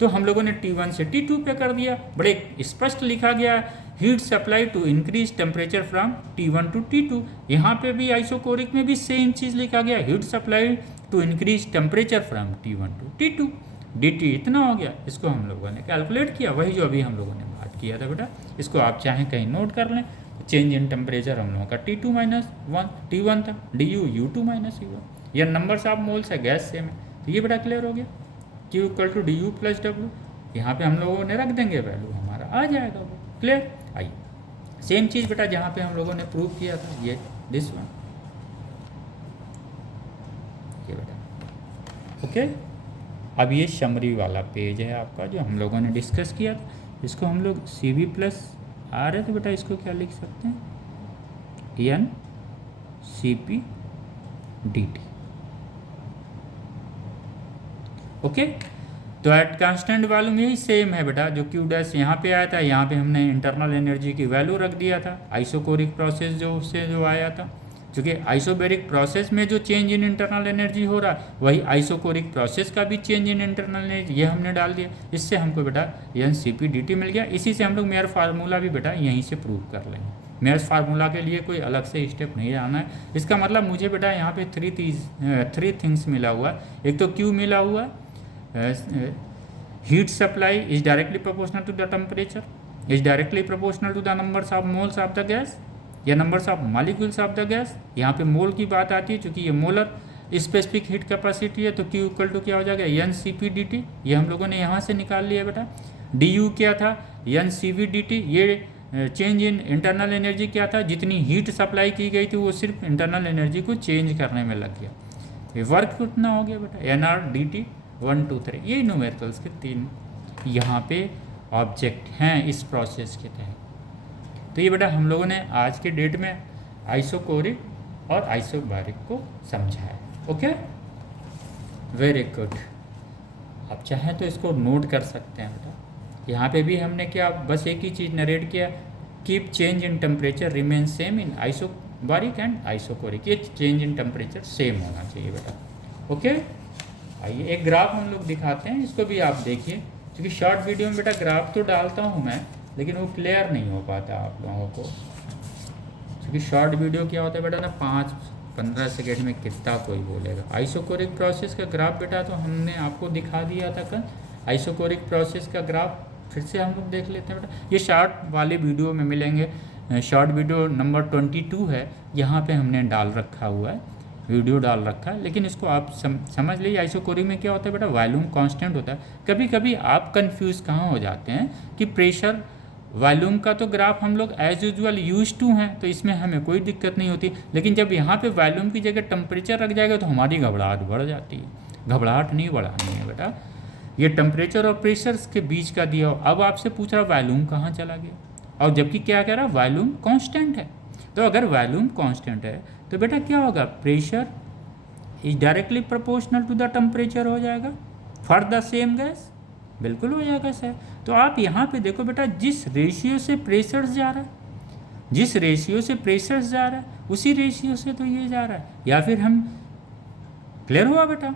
तो हम लोगों ने T1 से T2 पे कर दिया, बड़े स्पष्ट लिखा गया, heat supply to increase temperature from T1 to T2। यहाँ पे भी आइसोकोरिक में भी सेम चीज़ लिखा गया, heat supply to increase temperature from T1 to T2। dt इतना हो गया। इसको हम लोगों ने कैलकुलेट किया, वही जो अभी हम लोगों ने बात किया था बेटा। इसको आप चाहें कहीं नोट कर लें। चेंज इन टेम्परेचर हम लोगों का T2 माइनस 1 T1 था, du U2 माइनस U1। यह नंबर्स ऑफ मोल्स है, गैस सेम है। तो ये बेटा क्लियर हो गया, Q equal to du plus W। यहाँ पे हम लोगों ने रख देंगे, वैल्यू हमारा आ जाएगा वो। क्लियर? आइए सेम चीज़ बेटा जहाँ पे हम लोगों ने प्रूव किया था, ये दिस वन, ये बेटा। ओके, अब ये समरी वाला पेज है आपका जो हम लोगों ने डिस्कस किया था। इसको हम लोग CV प्लस आ रहे, तो बेटा इसको क्या लिख सकते हैं? NCP dt। ओके, तो एट कांस्टेंट वॉल्यूम यही सेम है बेटा, जो Q डैश यहाँ पे आया था, यहाँ पे हमने इंटरनल एनर्जी की वैल्यू रख दिया था। आइसोकोरिक प्रोसेस जो उससे जो आया था, क्योंकि आइसोबैरिक प्रोसेस में जो चेंज इन इंटरनल एनर्जी हो रहा है, वही आइसोकोरिक प्रोसेस का भी चेंज इन इंटरनल एनर्जी, ये हमने डाल दिया। इससे हमको बेटा NCP dt मिल गया। इसी से हम लोग मेयर फार्मूला भी बेटा यहीं से प्रूव कर लेंगे। मेयर फार्मूला के लिए कोई अलग से स्टेप नहीं जाना है। इसका मतलब मुझे बेटा यहाँ पे थ्री थिंग्स मिला हुआ है। एक तो Q मिला हुआ है, heat supply is directly proportional to the temperature, is directly proportional to the numbers of moles of the gas या numbers of molecules of the gas. यहाँ पे मोल की बात आती है, चूँकि ये मोलर स्पेसिफिक हीट कैपेसिटी है, तो Q इक्वल टू क्या हो जाएगा? NCP dt। ये हम लोगों ने यहाँ से निकाल लिया बेटा। du क्या था? NCV dt। ये चेंज इन इंटरनल एनर्जी क्या था? जितनी हीट सप्लाई की गई थी वो सिर्फ इंटरनल एनर्जी को चेंज करने में लग गया। ये वर्क कितना हो गया बेटा? NR dt 1 2 3। यही न्यूमेरिकल्स के 3 यहाँ पे ऑब्जेक्ट हैं इस प्रोसेस के तहत। तो ये बेटा हम लोगों ने आज के डेट में आइसोकोरिक और आइसोबैरिक को समझा है। Okay, very good. आप चाहें तो इसको नोट कर सकते हैं बेटा। यहाँ पे भी हमने क्या, बस एक ही चीज़ नरेट किया, keep change in temperature remain same in isobaric and isochoric. ये चेंज इन टेम्परेचर सेम होना चाहिए बेटा। ओके, आइए एक ग्राफ हम लोग दिखाते हैं, इसको भी आप देखिए। क्योंकि शॉर्ट वीडियो में बेटा ग्राफ तो डालता हूँ मैं, लेकिन वो क्लियर नहीं हो पाता आप लोगों को। क्योंकि शॉर्ट वीडियो क्या होता है बेटा ना, 5-15 सेकेंड में कितना कोई बोलेगा। आइसोकोरिक प्रोसेस का ग्राफ बेटा तो हमने आपको दिखा दिया था कल। आइसोकोरिक प्रोसेस का ग्राफ फिर से हम लोग देख लेते हैं बेटा। ये शॉर्ट वाले वीडियो में मिलेंगे। शॉर्ट वीडियो नंबर 22 है, यहाँ पे हमने डाल रखा हुआ है, वीडियो डाल रखा है। लेकिन इसको आप समझ लीजिए। आइसोकोरिक में क्या होता है बेटा? वॉल्यूम कांस्टेंट होता है। कभी कभी आप कंफ्यूज कहाँ हो जाते हैं कि प्रेशर वॉल्यूम का तो ग्राफ हम लोग एज यूजुअल यूज टू हैं, तो इसमें हमें कोई दिक्कत नहीं होती। लेकिन जब यहाँ पे वॉल्यूम की जगह टेम्परेचर रख जाएगा तो हमारी घबराहट बढ़ जाती है। घबराहट नहीं बढ़ानी है बेटा। ये टेम्परेचर और प्रेशर के बीच का दिया हो। अब आपसे पूछ रहा वॉल्यूम कहाँ चला गया, और जबकि क्या कह रहा, वॉल्यूम कांस्टेंट है। तो अगर वॉल्यूम कांस्टेंट है तो बेटा क्या होगा? Pressure is directly proportional to the temperature हो जाएगा फॉर द सेम गैस। बिल्कुल हो जाएगा सर। तो आप यहाँ पे देखो बेटा, जिस रेशियो से प्रेशर जा रहा है, जिस रेशियो से प्रेशर जा रहा है, उसी रेशियो से तो ये जा रहा है। या फिर हम, क्लियर हुआ बेटा?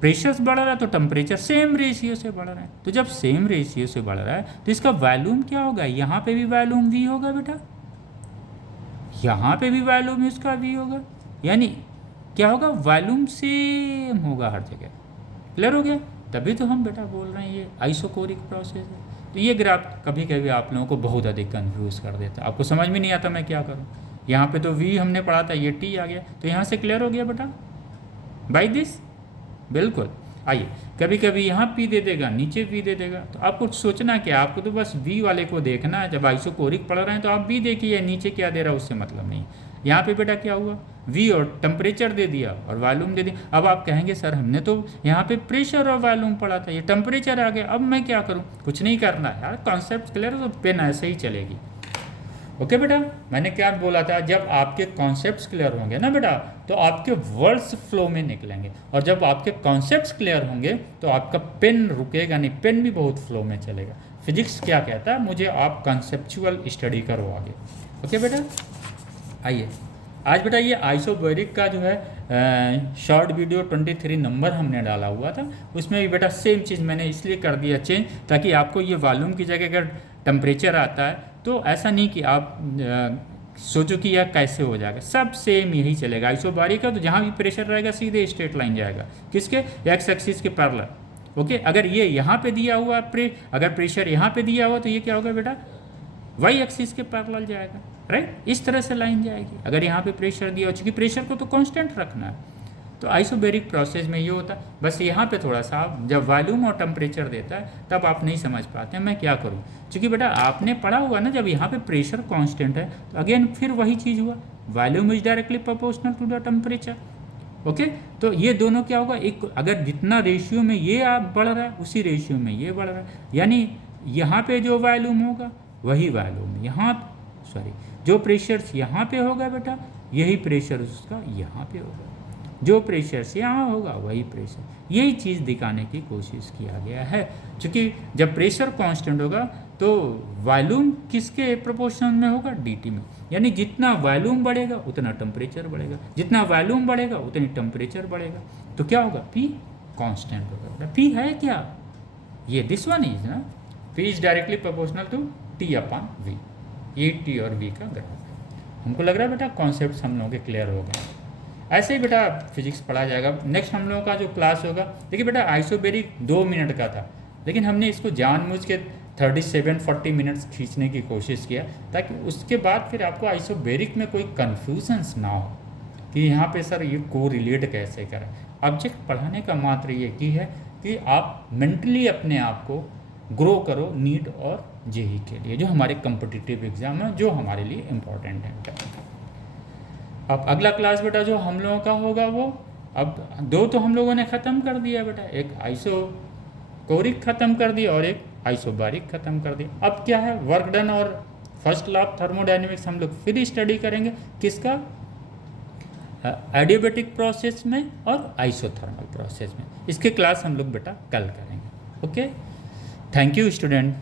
प्रेशर बढ़ रहा है तो टेम्परेचर सेम रेशियो से बढ़ रहा है। तो जब सेम रेशियो से बढ़ रहा है तो इसका वॉल्यूम क्या होगा? यहाँ पे भी वॉल्यूम V होगा बेटा, यहाँ पे भी वॉल्यूम इसका V होगा। यानी क्या होगा? वॉल्यूम सेम होगा हर जगह। क्लियर हो गया? तभी तो हम बेटा बोल रहे हैं ये आइसोकोरिक प्रोसेस है। तो ये ग्राफ कभी कभी आप लोगों को बहुत अधिक कंफ्यूज कर देता है, आपको समझ में नहीं आता मैं क्या करूँ। यहाँ पे तो V हमने पढ़ा था, ये T आ गया, तो यहाँ से क्लियर हो गया बेटा बाई दिस। बिल्कुल। आइए, कभी कभी यहाँ P दे देगा, नीचे V दे देगा, तो आपको सोचना क्या, आपको तो बस V वाले को देखना है। जब आइसोकोरिक पढ़ रहे हैं तो आप V देखिए, नीचे क्या दे रहा है उससे मतलब नहीं। यहाँ पे बेटा क्या हुआ? V और टेम्परेचर दे दिया और वॉल्यूम दे दिया। अब आप कहेंगे सर हमने तो यहाँ पे प्रेशर और वॉल्यूम पढ़ा था, ये टेम्परेचर आ गया, अब मैं क्या करूँ? कुछ नहीं करना है यार, कॉन्सेप्ट क्लियर है तो पेन ऐसे ही चलेगी। ओके बेटा, मैंने क्या बोला था, जब आपके कॉन्सेप्ट्स क्लियर होंगे ना बेटा, तो आपके वर्ड्स फ्लो में निकलेंगे, और जब आपके कॉन्सेप्ट्स क्लियर होंगे तो आपका पेन रुकेगा नहीं, पेन भी बहुत फ्लो में चलेगा। फिजिक्स क्या कहता है, मुझे आप कॉन्सेप्चुअल स्टडी करो आगे। ओके बेटा, आइए आज बेटा ये आइसोबैरिक का जो है शॉर्ट वीडियो 23 नंबर हमने डाला हुआ था, उसमें भी बेटा सेम चीज़ मैंने इसलिए कर दिया चेंज, ताकि आपको ये वॉल्यूम की जगह अगर टेम्परेचर आता है तो ऐसा नहीं कि आप सोचो कि यह कैसे हो जाएगा, सब सेम यही चलेगा। आइसोबैरिक का तो जहाँ भी प्रेशर रहेगा सीधे स्ट्रेट लाइन जाएगा, किसके, एक्स एक्सिस के पैरेलल। ओके, अगर ये यहाँ पे दिया हुआ अगर प्रेशर यहाँ पे दिया हुआ तो ये क्या होगा बेटा, वाई एक्सिस के पैरेलल जाएगा, राइट, इस तरह से लाइन जाएगी। अगर यहाँ पे प्रेशर दिया हो, चूँकि प्रेशर को तो कांस्टेंट रखना है, तो आइसोबैरिक प्रोसेस में ये होता है। बस यहाँ पे थोड़ा सा जब वॉल्यूम और टेम्परेचर देता है तब आप नहीं समझ पाते हैं मैं क्या करूँ, क्योंकि बेटा आपने पढ़ा हुआ ना, जब यहाँ पे प्रेशर कांस्टेंट है तो अगेन फिर वही चीज़ हुआ, volume is directly proportional to the temperature. Okay, तो ये दोनों क्या होगा, एक अगर जितना रेशियो में ये आप बढ़ रहा है उसी रेशियो में ये बढ़ रहा है, यानी यहाँ पे जो वॉल्यूम होगा वही वॉल्यूम यहाँ, सॉरी, जो प्रेशर यहाँ पे होगा बेटा यही प्रेशर उसका यहाँ पे होगा, जो प्रेशर से यहाँ होगा वही प्रेशर, यही चीज़ दिखाने की कोशिश किया गया है। क्योंकि जब प्रेशर कांस्टेंट होगा तो वॉल्यूम किसके प्रोपोर्शन में होगा, डीटी में, यानी जितना वॉल्यूम बढ़ेगा उतना टेम्परेचर बढ़ेगा, जितना वॉल्यूम बढ़ेगा उतनी टेम्परेचर बढ़ेगा, तो क्या होगा, पी कांस्टेंट होगा। पी है क्या, ये दिस वन इज ना, P is directly proportional to T upon V, ये टी और वी का ग्राफ है। हमको लग रहा है बेटा कॉन्सेप्ट हम लोगों के क्लियर हो गए। ऐसे ही बेटा फिजिक्स पढ़ा जाएगा। नेक्स्ट हम लोगों का जो क्लास होगा, देखिए बेटा आइसोबैरिक 2 मिनट का था, लेकिन हमने इसको जानबूझ के 37-40 मिनट्स खींचने की कोशिश किया, ताकि उसके बाद फिर आपको आइसोबैरिक में कोई कन्फ्यूजन्स ना हो कि यहाँ पे सर ये को रिलेट कैसे करें। ऑब्जेक्ट पढ़ाने का मात्र ये की है कि आप मेंटली अपने आप को ग्रो करो नीट और जेई के लिए, जो हमारे कम्पिटिटिव एग्जाम है, जो हमारे लिए इम्पोर्टेंट है। अब अगला क्लास बेटा जो हम लोगों का होगा वो, अब 2 तो हम लोगों ने ख़त्म कर दिया बेटा, एक आइसोकोरिक ख़त्म कर दिया और एक आइसोबारिक ख़त्म कर दिया। अब क्या है, वर्क डन और फर्स्ट लॉ ऑफ थर्मोडायनेमिक्स हम लोग फिर स्टडी करेंगे, किसका, एडियाबैटिक प्रोसेस में और आइसोथर्मल प्रोसेस में। इसके क्लास हम लोग बेटा कल करेंगे। Okay, thank you student.